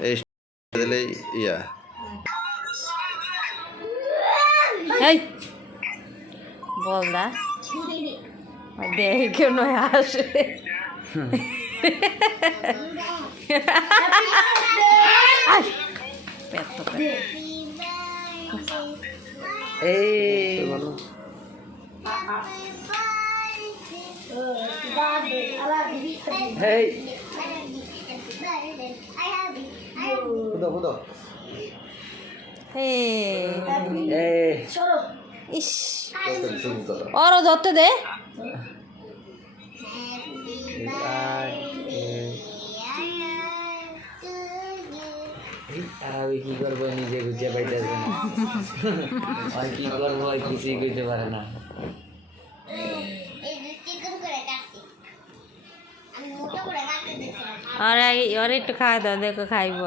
এই দিলেই ইয়া এই বল না দেখে নয় আসে এই হেই বুদো ইস ওর ধরতে দে আমি কি করবো নিজে বুঝে পাইতেছে না আর কি করবো কিছুই করতে পারে না আর একটু খাওয়া দাও দেখো খাইব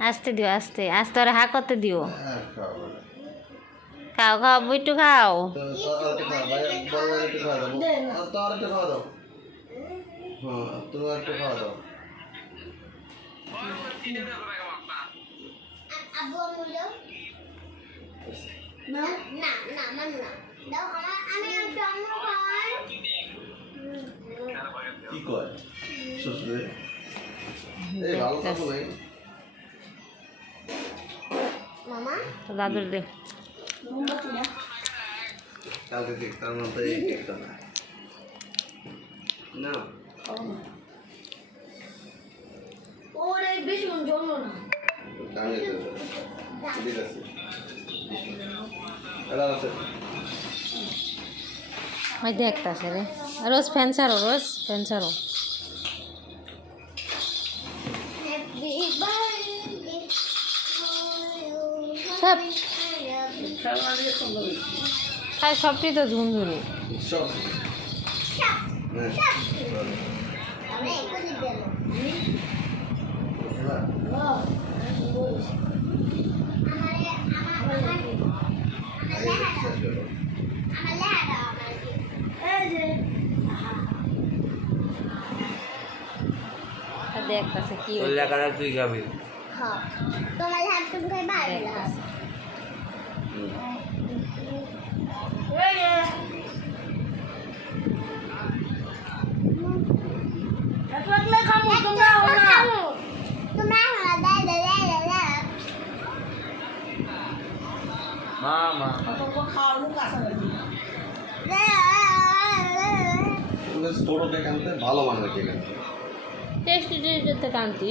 আস্তে দিও আস্তে আস্তে ওরা হা করতে দিও খাও খাও বুইটু খাও তুমি একটু খাওয়া দাও কি কয় শ্বশুরে এই ভালো থাকো ভাই দাদুর দে কালকে দেখতাম না তো এই দেখতাম না না ওরে বেশি মন জন্য না কানে ঠিক আছে এলা আছে ওই দেখতাছে রে রোজ ফ্যান ছাড়ো রোজ ফ্যান ছাড়ো সব খাই সবটি তো ঝুনঝুনি সব দেখতাছে কি লেখাটা তুই খাবি তোমার হাত তুমি খাই বাইরে মামা ছোট কেক আনতে ভালো মানের কেক আনতে টেস্টি টেস্টি কান্তি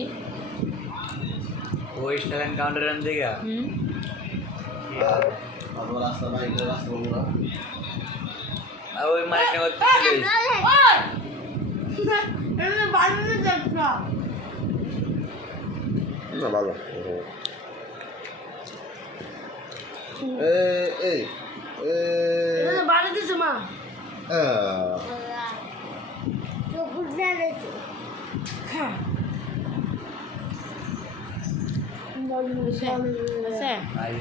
ওই স্ট্যান্ড কাউন্টার আন দেগা তারপর রাস্তা বাইক রাস্তা বন্ধুরা আর ওই মানে হচ্ছে না ভালো এই বাড়ি দিছে মা আছে আই